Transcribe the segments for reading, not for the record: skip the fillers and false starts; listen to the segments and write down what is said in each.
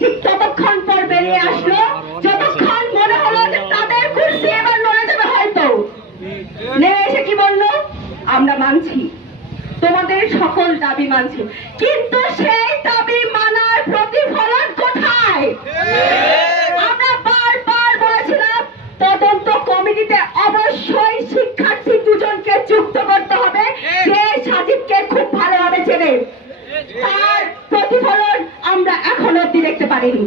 ঠিক ততক্ষণ পর বেরিয়ে আসলো যতক্ষণ মনে হলো যে তাদের কুর্সি এবার নড়ে যাবে হয়তো। নেমে এসে কি বললো, আমরা মানছি তোমাদের সকল দাবি মানছি, কিন্তু সেই দাবি মানার প্রতিফলন কোথায়? আমরা বারবার বলেছিলাম তদন্ত কমিটিতে অবশ্যই শিক্ষার্থী দুজনকে যুক্ত করতে হবে যে সাজিদকে খুব ভালোভাবে চেনে। তার প্রতিফলন আমরা এখন অবধি দেখতে পারিনি।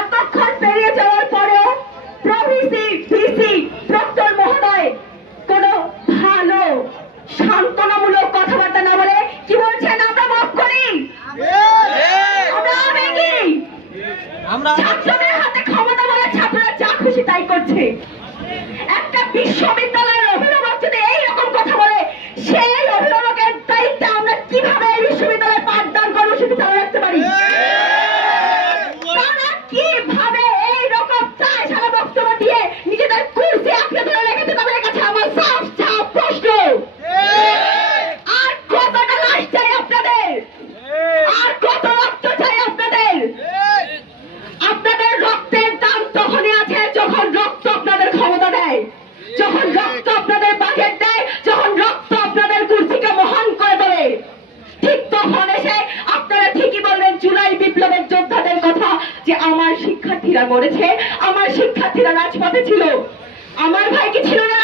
এতক্ষণ পেরিয়ে যাওয়ার পরেও প্রভিসি ভিসি প্রক্টর মহোদয় কোন ভালো সান্ত্বনামূলক কথাবার্তা না বলে কি বলছেন, আমরা মাফ করি, আমরা আবেগী, ছাত্রদের হাতে ক্ষমতা বলে ছাত্ররা যা খুশি তাই করছে। একটা বিশ্ববিদ্যালয়ের অভিভাবক যদি এইরকম কথা বলে, সেই অভিভাবকের দায়িত্বে আমরা কিভাবে এই বিশ্ববিদ্যালয়ে পাঠদান কর্মসূচি চালু রাখতে পারি? তারা কিভাবে এইরকম চায় সারা বক্তব্য দিয়ে নিজেদের কুর্সি আঁকড়ে ধরে রেখেছে? তাদের কাছে আমার সাফ সাফ প্রশ্ন, আর কতটা লাশ চাই আপনাদের? আর কত রক্ত চাই আপনাদের? আপনাদের রক্তের দাম তখনই আছে যখন রক্ত আপনাদের ক্ষমতা দেয়, যখন রক্ত আপনাদের বাজেট দেয়, যখন রক্ত আপনাদের কুর্সিকে মহান করে তোলে। ঠিক তখন এসে আপনারা ঠিকই বলবেন জুলাই বিপ্লবের যোদ্ধাদের কথা, যে আমার শিক্ষার্থীরা মরেছে, আমার শিক্ষার্থীরা রাজপথে ছিল। আমার ভাই কি ছিল না